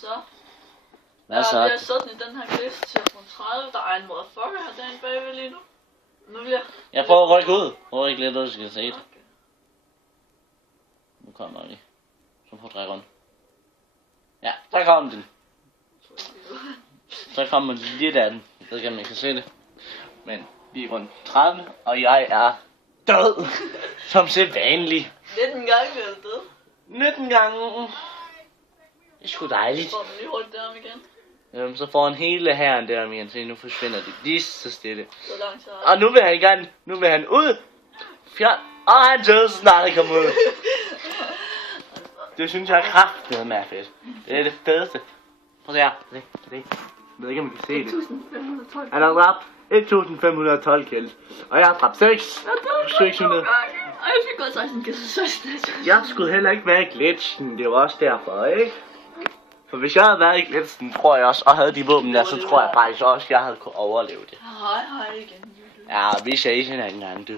så? Hvad så? Jeg er sådan i den her liste til at 30. Der er en motherfucker her derinde bagved lige nu. Nu bliver Jeg prøver at rykke ud. Ryk lidt ud, så skal se det. Okay. Nu kommer jeg lige. Så prøv at dreje rundt. Ja, der kom den. Så kommer lidt af den. Jeg ved ikke, om I kan se det. Men lige rundt 30, og jeg er død. Som sædvanligt. 19 gange er det død. 19 gange. Det er sgu dejligt. Så får den lige rundt derom igen. Så får han hele herren der igen. Se, nu forsvinder det lige så stille. Så langt så Og nu vil han gerne. Nu vil han ud. Og han døde så snart han kommer ud. Det synes jeg er kraftedeme er fedt. Det er det fedeste. Prøv at se her. Se. Jeg ved ikke, om I kan se det. 1512. Han har dræbt 1512 kills. Og jeg har dræbt 6. 600. Og jeg fik godt 16 kills. Jeg skulle heller ikke være i glitchen. Det var også derfor, ikke? For hvis jeg havde været i glitchen, tror jeg også, og havde de våben der, så tror jeg faktisk også, jeg havde kunne overleve det. Hej igen. Ja, vi ses en anden gang, du.